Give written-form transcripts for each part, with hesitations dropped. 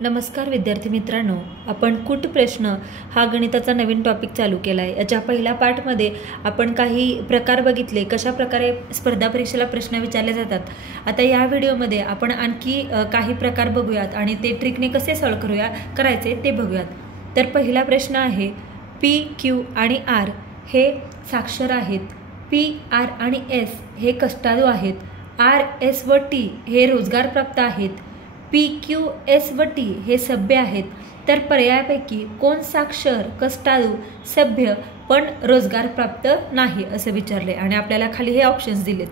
नमस्कार विद्यार्थी मित्रांनो, आपण कूट प्रश्न हा गणिताचा नवीन टॉपिक चालू केला आहे। याच्या पहिल्या पार्टमध्ये आपण काही प्रकार बघितले, कशा प्रकारे स्पर्धा परीक्षेला प्रश्न विचारले जातात। आता या व्हिडिओमध्ये आपण आणखी काही प्रकार बघूयात आणि ते ट्रिकने कसे सॉल्व्ह करायचे ते बघूयात। तर पहिला प्रश्न आहे, पी क्यू आणि आर हे साक्षर आहेत, पी आर आणि एस हे कष्टाळू आहेत, आर एस व टी हे रोजगार प्राप्त आहेत, पी क्यू एस व टी हे सभ्य आहेत। तर पर्यायापैकी कोण साक्षर, कष्टाळू, सभ्य पण रोजगार प्राप्त नाही असे विचारले आणि आपल्याला खाली हे ऑप्शन्स दिलेत।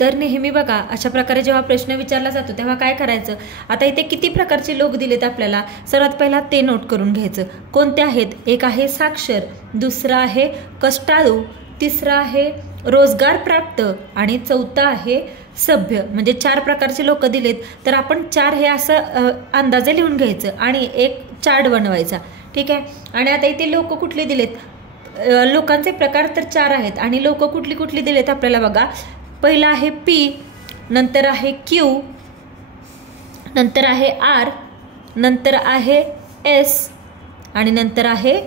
तर नेहमी बघा, अशा प्रकारे जेव्हा प्रश्न विचारला जातो तेव्हा काय करायचं, आता इथे किती प्रकारचे लोक दिलेत आपल्याला, सर्वात पहिला ते नोट करून घ्यायचं। कोणते आहेत? एक आहे साक्षर, दुसरा आहे कष्टाळू, तिसरा आहे रोजगार प्राप्त आणि चौथा आहे सभ्य। म्हणजे चार प्रकारचे लोक दिलेत, तर आपण चार हे असं अंदाजे लिहून घ्यायचं आणि एक चार्ट बनवायचा, ठीक आहे। आणि आता इथे लोक कुठले दिलेत, लोकांचे प्रकार तर चार आहेत आणि लोक कुठली कुठली दिलेत आपल्याला बघा। पहिला आहे पी, नंतर आहे क्यू, नंतर आहे आर, नंतर आहे एस आणि नंतर आहे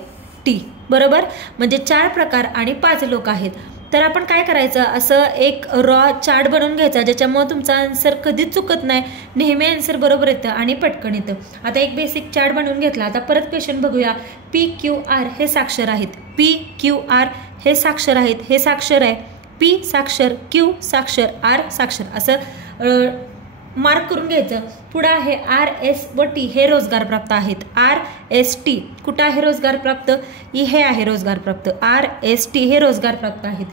टी, बरोबर। म्हणजे चार प्रकार आणि 5 लोक आहेत। तर आपण काय करायचं, असं एक रॉ चार्ट बनवून घ्यायचा ज्याच्यामुळे तुमचा आन्सर कधीच चुकत नाही, नेहमी आन्सर बरोबर येतं आणि पटकन येतं। आता एक बेसिक चार्ट बनवून घेतला। आता परत क्वेश्चन बघूया। पी क्यू आर हे साक्षर आहेत, पी क्यू आर हे साक्षर आहेत, हे साक्षर आहे, पी साक्षर, क्यू साक्षर, आर साक्षर, असं मार्क करून घ्यायचं। पुढे आहे आर एस व टी हे रोजगार प्राप्त आहेत, आर एस टी कुठं आहे रोजगार प्राप्त, हे आहे रोजगार प्राप्त, आर एस टी हे रोजगार प्राप्त आहेत।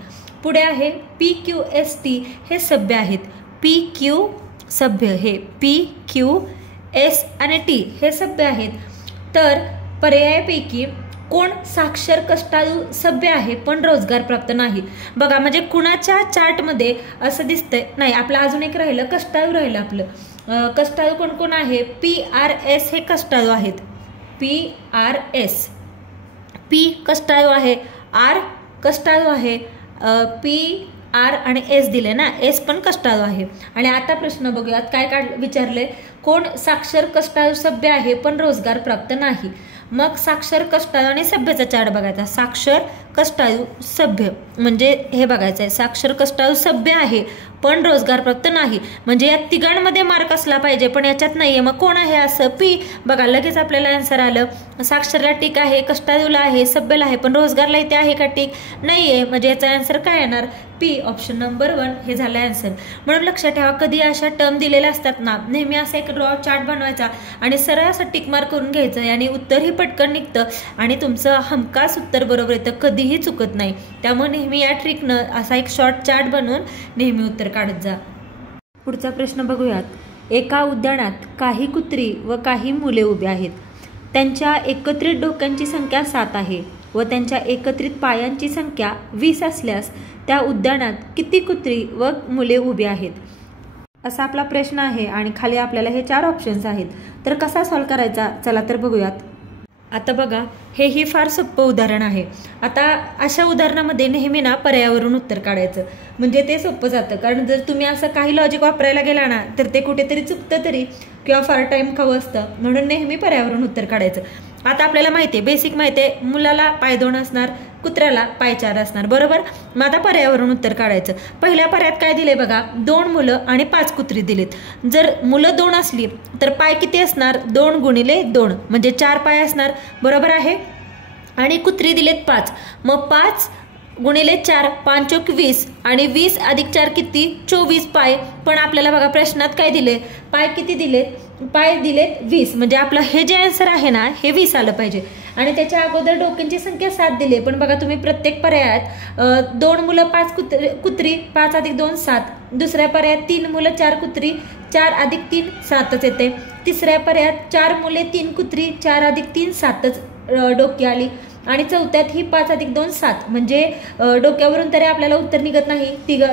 पुढे आहे पी क्यू एस टी हे सभ्य आहेत, पी क्यू सभ्य, हे पी क्यू एस आणि टी हे सभ्य आहेत। तर पर्यायापैकी कोण साक्षर, कष्टाळू, सभ्य आहे पण रोजगार प्राप्त नाही। बघा, म्हणजे कुणाच्या चार्टमध्ये असं दिसतंय नाही, आपलं अजून एक राहिलं, कष्टाळू राहिलं आपलं। कष्टाळू कोण कोण आहे, पी आर एस हे कष्टाळू आहेत, पी आर एस, पी कष्टाळू आहे, आर कष्टाळू आहे, पी आर आणि एस दिले ना, एस पण कष्टाळू आहे। आणि आता प्रश्न बघूयात काय विचारले, कोण साक्षर, कष्टाळू, सभ्य आहे पण रोजगार प्राप्त नाही। मग साक्षर, कष्टाळू आणि सभ्यचा चार्ट बघायचा। साक्षर, कष्टाळू, सभ्य म्हणजे हे बघायचं आहे, साक्षर, कष्टाळू, सभ्य आहे पण रोजगार प्राप्त नाही, म्हणजे या तिघांमध्ये मार्क असला पाहिजे पण याच्यात नाहीये। मग कोण आहे असं, पी, बघा लगेच आपल्याला आन्सर आलं। साक्षरला टिक आहे, कष्टाळूला आहे, सभ्यला आहे, पण रोजगारला इथे आहे का टिक, नाहीये, म्हणजे याचा आन्सर काय येणार, पी, ऑप्शन नंबर 1 हे झालं आन्सर। म्हणून लक्षात ठेवा, कधी अशा टर्म दिलेल्या असतात ना, नेहमी असा एक रॉ चार्ट बनवायचा आणि सरळ असं टिक मार्क करून घ्यायचं आणि उत्तरही पटकन निघतं आणि तुमचं हमखास उत्तर बरोबर येतं, कधीही चुकत नाही। त्यामुळे नेहमी या ट्रिकनं असा एक शॉर्ट चार्ट बनवून नेहमी उत्तर काढत जा। पुढचा प्रश्न बघूयात। एका उद्यानात काही कुत्री व काही मुले उभी आहेत, त्यांच्या एकत्रित डोक्यांची संख्या 7 आहे व त्यांच्या एकत्रित पायांची संख्या 20 असल्यास त्या उद्यानात किती कुत्री व मुले उभी आहेत, असा आपला प्रश्न आहे। आणि खाली आपल्याला हे 4 ऑप्शन्स आहेत। तर कसा सॉल्व्ह करायचा, चला तर बघूयात। आता बघा, हेही फार सोपं उदाहरण आहे। आता अशा उदाहरणामध्ये नेहमी ना पर्यायावरून उत्तर काढायचं, म्हणजे ते सोपं जातं। कारण जर तुम्ही असं काही लॉजिक वापरायला गेला ना तर ते कुठेतरी चुकतं तरी किंवा फार टाइम खावं असतं, म्हणून नेहमी पर्यायावरून उत्तर काढायचं। आता आपल्याला माहिती आहे, बेसिक माहिती आहे, मुलाला पाय 2 असणार, कुत्र्याला पाय 4 असणार, बरोबर। मग आता पर्यायावरून उत्तर काढायचं। पहिल्या पर्यायात काय दिले बघा, 2 मुलं आणि 5 कुत्री दिलेत। जर मुलं 2 असली तर पाय किती असणार, 2 गुणिले 2 म्हणजे 4 पाय असणार, बरोबर आहे। आणि कुत्री दिलेत 5, मग 5 गुणिले 4, 5 चौक 20 आणि 20 अधिक 4 किती, 24 पाय। पण आपल्याला बघा प्रश्नात काय दिले, पाय किती दिलेत, पाय दिलेत 20, म्हणजे आपलं हे जे आन्सर आहे ना हे 20 आलं पाहिजे। आणि त्याच्या अगोदर डोक्यांची संख्या 7 दिली, पण बघा तुम्ही प्रत्येक पर्यायात 2 मुलं 5 कुत्री, 5 अधिक 2 7, दुसऱ्या पर्यायात 3 मुलं 4 कुत्री, 4 अधिक 3 7च येते, तिसऱ्या पर्यायात 4 मुले 3 कुत्री, 4 अधिक 3 7च डोकी आली, आणि चौथ्यात ही 5 अधिक 2 7, म्हणजे डोक्यावरून तरी आपल्याला उत्तर निघत नाही,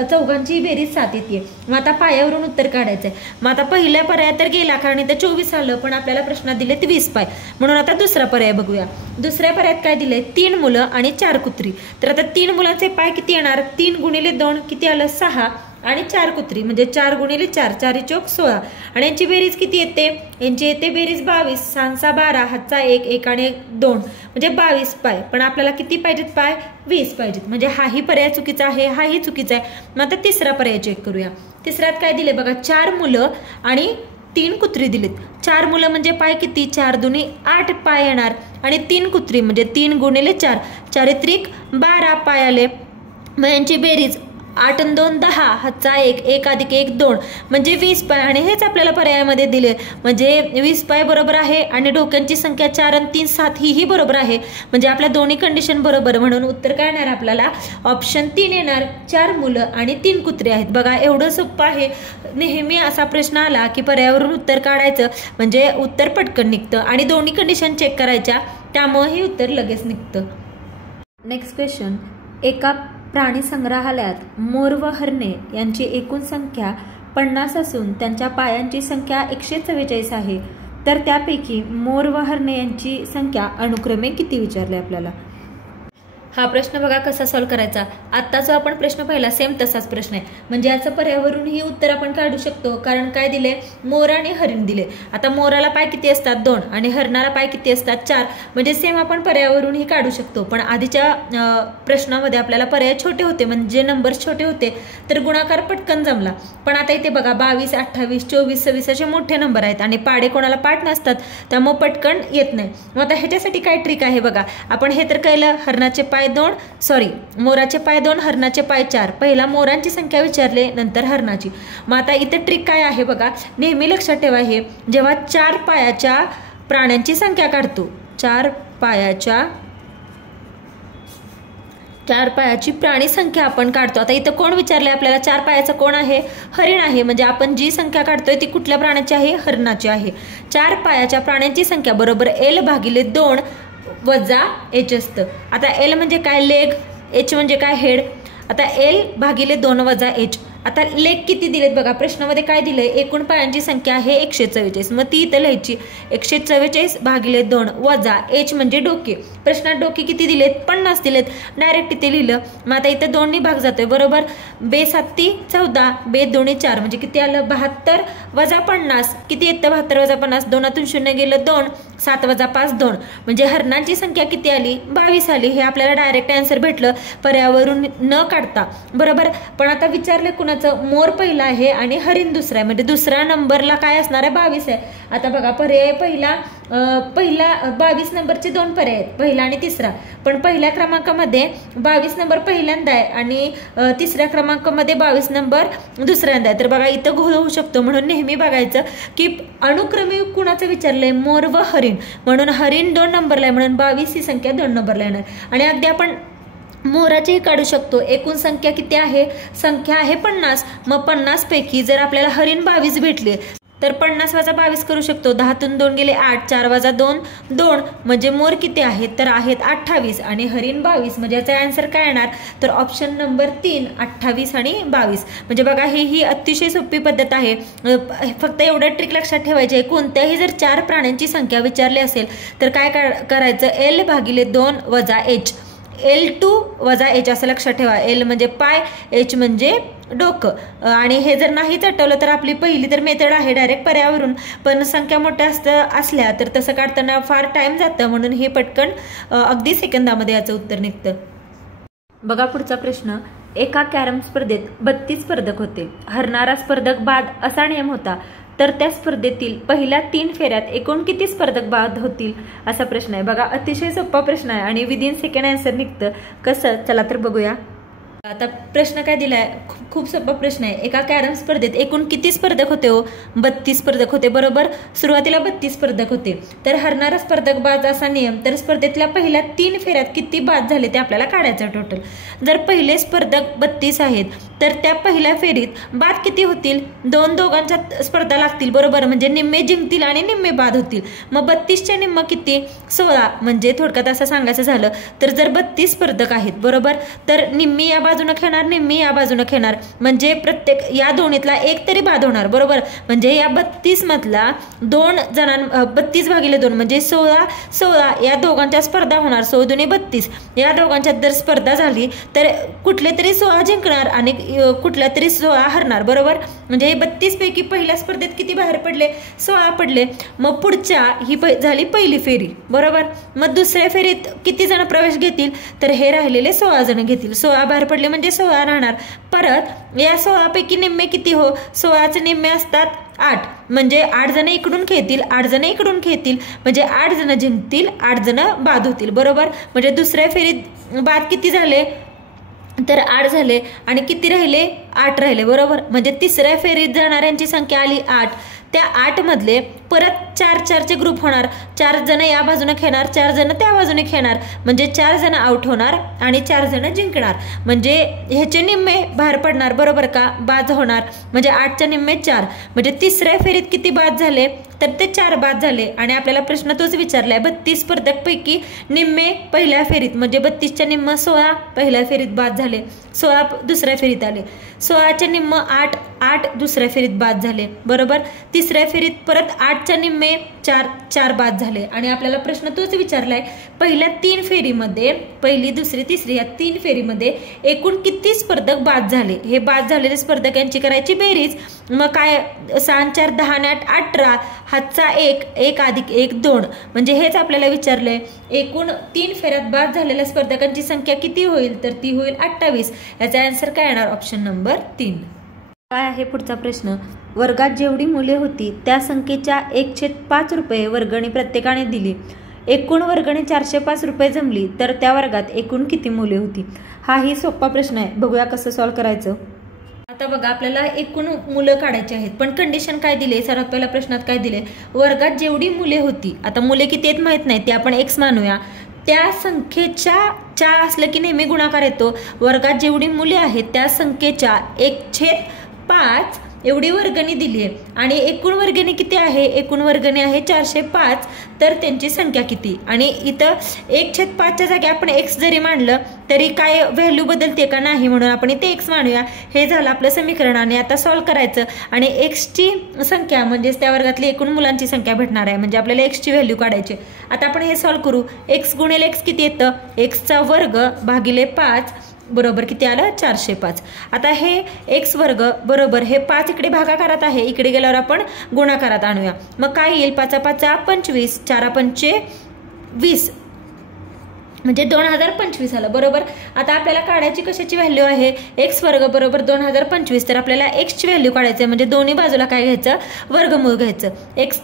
चौघांची बेरीज 7 येते। मग आता पायावरून उत्तर काढायचंय। मग आता पहिल्या पर्यायात तर गेला, कारण इथं 24 आलं, पण आपल्याला प्रश्नात दिले 20 पाय, म्हणून आता दुसरा पर्याय बघूया। दुसऱ्या पर्यायात काय दिले, 3 मुलं आणि 4 कुत्री। तर आता 3 मुलांचे पाय किती येणार, 3 गुणिले 2 किती आलं 6 आणि 4 कुत्री म्हणजे 4 गुणिले 4, 4 चौक 16 आणि यांची बेरीज किती येते? यांची येते बेरीज 22, 6 6 12, हातचा 1, 1 आणि 1 2 म्हणजे 22 पाय. पण आपल्याला किती पाहिजेत पाय? 20 पाहिजेत. म्हणजे हाही पर्याय चुकीचा आहे, हाही चुकीचा आहे. मग आता तिसरा पर्याय चेक करूया. तिसऱ्यात काय दिले बघा? 4 मुलं आणि 3 कुत्री दिलीत. 4 मुलं म्हणजे पाय किती? 4 दुनी 8 पाय येणार आणि 3 कुत्री म्हणजे 3 गुणिले 4, 4 त्रिक 12 पाय आले. मग यांची बेरीज 8 आणि 2 10, हातचा 1, 1 अधिक 1 2 म्हणजे 20 पाय आणि हेच आपल्याला पर्यायामध्ये दिले. म्हणजे 20 पाय बरोबर आहे आणि डोक्यांची संख्या 4 आणि 3 7 ही बरोबर आहे. म्हणजे आपल्या दोन्ही कंडिशन बरोबर, म्हणून उत्तर काय येणार आपल्याला? ऑप्शन 3 येणार. 4 मुलं आणि 3 कुत्रे आहेत. बघा एवढं सोपं आहे. नेहमी असा प्रश्न आला की पर्यायावरून उत्तर काढायचं म्हणजे उत्तर पटकन निघतं आणि दोन्ही कंडिशन चेक करायच्या, त्यामुळे हे उत्तर लगेच निघतं. Next question. एका प्राणी संग्रहालयात मोर व हरणे यांची एकूण संख्या 50 असून त्यांच्या पायांची संख्या 144 आहे. तर त्यापैकी मोर व हरणे यांची संख्या अनुक्रमे किती विचारले आपल्याला? हा प्रश्न बघा कसा सॉल्व्ह करायचा. आता जो आपण प्रश्न पाहिला सेम तसाच प्रश्न आहे. म्हणजे याचं पर्यावरून ही उत्तर आपण काढू शकतो. कारण काय दिले? मोर आणि हरिण दिले. आता मोराला पाय किती असतात? 2 आणि हरणाला पाय किती असतात? 4. म्हणजे सेम आपण पर्यावरून ही काढू शकतो. पण आधीच्या प्रश्नामध्ये आपल्याला पर्याय छोटे होते, म्हणजे नंबर्स छोटे होते, तर गुणाकार पटकन जमला. पण आता इथे बघा 22, 28, 24, 26 असे मोठे नंबर आहेत आणि पाडे कोणाला पाठ नसतात, त्यामुळे पटकन येत नाही. मग आता ह्याच्यासाठी काय ट्रिक आहे बघा. आपण हे तर कळलं, हरणाचे पाय 2 मोराचे पाय 2, हरणाचे पाय 4. पहिला मोरांची संख्या विचारले, नंतर हरणाची. मग आता इथे ट्रिक काय आहे बघा. नेहमी लक्षात ठेवा, हे जेव्हा 4 पायाच्या प्राण्यांची संख्या काढतो, 4 पायाची प्राणी संख्या आपण काढतो. आता इथं कोण विचारले आपल्याला? 4 पायाचं कोण आहे? हरिण आहे. म्हणजे आपण जी संख्या काढतोय ती कुठल्या प्राण्याची आहे? हरणाची आहे. 4 पायाच्या प्राण्यांची संख्या बरोबर L भागिले 2 वजा H असतं. आता L म्हणजे काय? लेग. H म्हणजे काय? हेड. आता L भागिले 2 वजा H. आता लेग किती दिलेत बघा. प्रश्नामध्ये काय दिलंय? एकूण पायांची संख्या आहे 144. मग ती इथं लिहायची 144 भागिले 2 वजा H म्हणजे डोके. प्रश्नात डोके किती दिलेत? 50 दिलेत. डायरेक्ट इथे लिहिलं. मग आता इथं 2 भाग जातोय बरोबर. 2 7 14, 2 2 4 म्हणजे किती आलं? 72 वजा 50 किती येतं? 72 वजा 50, 2तून 0 गेलं 2, 7 वजा 5 2 म्हणजे हरणांची संख्या किती आली? 22 आली. हे आपल्याला डायरेक्ट आन्सर भेटलं पर्यावरून न काढता, बरोबर. पण आता विचारले कुणाचं? मोर पहिला आहे आणि हरिण दुसरा आहे, म्हणजे दुसऱ्या नंबरला काय असणार आहे? 22 आहे. आता बघा पर्याय पहिला 22 नंबरचे 2 पर्याय आहेत, पहिला आणि तिसरा. पण पहिल्या क्रमांकामध्ये 22 नंबर पहिल्यांदा आहे आणि तिसऱ्या क्रमांकामध्ये 22 नंबर दुसऱ्यांदा आहे. तर बघा इथं घोळ होऊ शकतो, म्हणून नेहमी बघायचं की अनुक्रमे कुणाचं विचारलंय? मोर व हरिण. म्हणून हरिण 2 नंबरला आहे, म्हणून 22 ही संख्या 2 नंबरला येणार. आणि अगदी आपण मोराचेही काढू शकतो. एकूण संख्या किती आहे? संख्या आहे 50. मग 50 पैकी जर आपल्याला हरिण 22 भेटले तर 50 वजा 22 करू शकतो. 10तून 2 गेले 8, 4 वजा 2 2 म्हणजे मोर किती आहेत? तर आहेत 28 आणि हरिण 22. म्हणजे याचा आन्सर काय येणार? तर ऑप्शन नंबर 3 28 आणि 22. म्हणजे बघा ही अतिशय सोपी पद्धत आहे. फक्त एवढं ट्रिक लक्षात ठेवायचे, कोणत्याही जर 4 प्राण्यांची संख्या विचारली असेल तर काय करायचं? L भागिले 2 वजा H. L2 वजा H असं लक्षात ठेवा. L म्हणजे पाय, H म्हणजे डोकं. आणि हे जर नाहीच आठवलं तर आपली पहिली तर मेथड आहे डायरेक्ट पर्यावरून. पण संख्या मोठ्या असल्या तर तसं काढताना फार टाइम जातं, म्हणून हे पटकन अगदी सेकंदामध्ये याचं उत्तर निघतं. बघा पुढचा प्रश्न. एका कॅरम स्पर्धेत 32 स्पर्धक होते. हरणारा स्पर्धक बाद असा नियम होता. तर त्या स्पर्धेतील पहिल्या 3 फेऱ्यात एकूण किती स्पर्धक बाद होतील असा प्रश्न आहे. बघा अतिशय सोपा प्रश्न आहे आणि विदिन सेकंड आन्सर निघतं. कसं? चला तर बघूया. आता प्रश्न काय दिलाय? खूप सोपा प्रश्न आहे. एका कॅरम स्पर्धेत एकूण किती स्पर्धक होते? 32 स्पर्धक होते, बरोबर. सुरुवातीला 32 स्पर्धक होते. तर हरणारा स्पर्धक बाद असा नियम. तर स्पर्धेतल्या पहिल्या 3 फेऱ्यात किती बाद झाले ते आपल्याला काढायचं टोटल. जर पहिले स्पर्धक 32 आहेत तर त्या पहिल्या फेरीत बाद किती होतील? दोघांच्या स्पर्धा लागतील, बरोबर. म्हणजे निम्मे जिंकतील आणि निम्मे बाद होतील. मग 32च्या निम्म किती? 16. म्हणजे थोडक्यात असं सांगायचं झालं तर जर 32 स्पर्धक आहेत, बरोबर, तर निम्मी या बाजूने खेळणार, निम्मी या बाजूने खेळणार, म्हणजे प्रत्येक या दोन्हीतला एक तरी बाद होणार, बरोबर. म्हणजे या 32 मधला 2 जणां 32 भागिले 2 म्हणजे 16 या दोघांच्या स्पर्धा होणार. 16 दुनी 32 या दोघांच्यात जर स्पर्धा झाली तर कुठले तरी 16 जिंकणार आणि कुठल्या तरी 16 हरणार, बरोबर. म्हणजे 32 पैकी पहिल्या स्पर्धेत किती बाहेर पडले? 16 पडले. मग पुढच्या ही झाली पहिली फेरी, बरोबर. मग दुसऱ्या फेरीत किती जण प्रवेश घेतील? तर हे राहिलेले 16 जण घेतील. 16 बाहेर पडले म्हणजे 16 राहणार. परत या 16 पैकी निम्मे किती हो? 16चे निम्मे असतात 8, म्हणजे 8 जण इकडून खेळतील, 8 जण इकडून खेळतील, म्हणजे 8 जण जिंकतील, 8 जण बाद होतील, बरोबर. म्हणजे दुसऱ्या फेरीत बाद किती झाले? तर 8 झाले आणि किती राहिले? 8 राहिले, बरोबर. म्हणजे तिसऱ्या फेरीत जाणाऱ्यांची संख्या आली 8. त्या 8 मधले परत 4-4चे ग्रुप होणार. 4 जण या बाजूने खेळणार, 4 जण त्या बाजूने खेळणार, म्हणजे 4 जण आउट होणार आणि 4 जण जिंकणार. म्हणजे ह्याचे निम्मे बाहेर पडणार, बरोबर का? बाद होणार. म्हणजे 8च्या निम्मे 4, म्हणजे तिसऱ्या फेरीत किती बाद झाले? तर ते 4 बाद झाले. आणि आपल्याला प्रश्न तोच विचारलाय, 32 स्पर्धकपैकी निम्मे पहिल्या फेरीत, म्हणजे 32च्या निम्म 16 पहिल्या फेरीत बाद झाले, 16 दुसऱ्या फेरीत आले, 16च्या निम्म 8 दुसऱ्या फेरीत बाद झाले, बरोबर. तिसऱ्या फेरीत परत 8च्या निम्मे 4 बाद झाले. आणि आपल्याला प्रश्न तोच विचारलाय, पहिल्या 3 फेरीमध्ये, पहिली दुसरी तिसरी या 3 फेरीमध्ये एकूण किती स्पर्धक बाद झाले? हे बाद झालेले स्पर्धक यांची करायची बेरीज. मग काय? 6 4 10 8 18, हातचा 1 अधिक 1 2, म्हणजे हेच आपल्याला विचारलंय. एकूण 3 फेऱ्यात बाद झालेल्या स्पर्धकांची संख्या किती होईल? तर ती होईल 28. याचा आन्सर काय येणार? Option number 3. काय आहे पुढचा प्रश्न? वर्गात जेवढी मुले होती त्या संख्येच्या 1/5 रुपये वर्गणी प्रत्येकाने दिली. एकूण वर्गणी 405 रुपये जमली तर त्या वर्गात एकूण किती मुले होती? हाही सोपा प्रश्न आहे. बघूया कसं सॉल्व्ह करायचं. आता बघा, आपल्याला एकूण मुलं काढायची आहेत, पण कंडिशन काय दिले? सर्वात पहिल्या प्रश्नात काय दिले? वर्गात जेवढी मुले होती. आता मुले किती आहेत माहित नाही, ते आपण x मानूया. त्या संख्येच्या 4 असलं की नेहमी गुणाकार येतो. वर्गात जेवढी मुले आहेत त्या संख्येच्या 1/5 एवढी वर्गणी दिली आहे आणि एकूण वर्गणी किती आहे? एकूण वर्गणी आहे 405. तर त्यांची संख्या किती? आणि इथं 1/5च्या जागी आपण x जरी मांडलं तरी काय व्हॅल्यू बदलते का? नाही, म्हणून आपण इथे x मानूया. हे झालं आपलं समीकरण. आणि आता सॉल्व्ह करायचं आणि x ची संख्या म्हणजेच त्या वर्गातली एकूण मुलांची संख्या भेटणार आहे, म्हणजे आपल्याला x ची व्हॅल्यू काढायची. आता आपण हे सॉल्व्ह करू. x गुणिले x किती येतं? x चा वर्ग भागिले 5 बरोबर किती आलं? 405. आता हे x वर्ग बरोबर हे 5 इकडे भागाकारात आहे, इकडे गेल्यावर आपण गुणाकारात आणूया. मग काय येईल? 5 5 25, 4 5 20, म्हणजे 2025 आलं, बरोबर. आता आपल्याला काढायची कशाची व्हॅल्यू आहे? x वर्ग बरोबर 2025. तर आपल्याला x ची व्हॅल्यू काढायची आहे, म्हणजे दोन्ही बाजूला काय घ्यायचं? वर्गमूळ घ्यायचं. x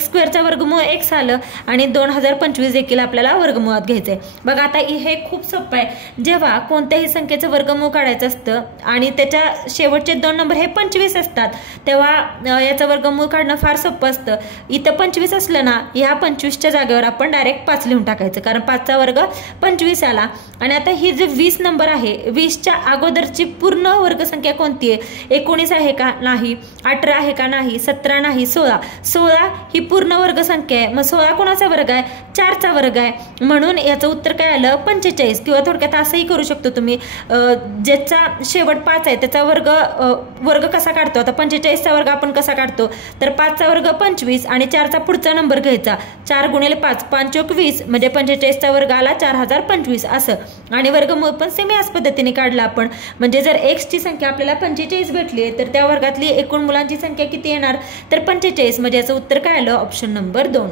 स्क्वेअरचा वर्गमूळ x आलं आणि 2025 देखील आपल्याला वर्गमुळात घ्यायचंय. बघा, आता हे खूप सोपं आहे. जेव्हा कोणत्याही संख्येचं वर्गमूळ काढायचं असतं आणि त्याच्या शेवटचे 2 नंबर हे 25 असतात, तेव्हा याचं वर्गमूळ काढणं फार सोपं असतं. इथं 25 असलं ना, ह्या 25च्या जागेवर आपण डायरेक्ट 5 लिहून टाकायचं, कारण 5 वर्ग 25 आला. आणि आता ही जे 20 नंबर आहे, 20च्या अगोदरची पूर्ण वर्गसंख्या कोणती आहे? 19 आहे का? नाही. 18 आहे का? नाही. 17 नाही. 16 ही पूर्ण वर्गसंख्या आहे. मग 16 कोणाचा वर्ग आहे? 4चा वर्ग आहे. म्हणून याचं उत्तर काय आलं? 45. किंवा थोडक्यात असंही करू शकतो तुम्ही, ज्याचा शेवट 5 आहे त्याचा वर्ग कसा काढतो? आता 45चा वर्ग आपण कसा काढतो? तर 5चा वर्ग 25 आणि 4चा पुढचा नंबर घ्यायचा. 4 गुणिले 5 5 × 20, म्हणजे 45चा वर्ग आला 4025 असं. आणि वर्गमूळ पण सेम याच पद्धतीने काढला आपण. म्हणजे जर x ची संख्या आपल्याला 45 भेटली तर त्या वर्गातली एकूण मुलांची संख्या किती येणार? तर 45. म्हणजे याचं उत्तर काय आलं? Option number 2.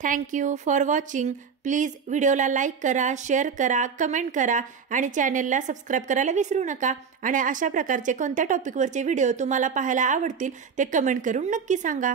Thank you for watching. Please व्हिडिओला लाईक करा, शेअर करा, कमेंट करा आणि चॅनलला सबस्क्राईब करायला विसरू नका. आणि अशा प्रकारचे कोणत्या टॉपिकवरचे व्हिडिओ तुम्हाला पाहायला आवडतील ते कमेंट करून नक्की सांगा.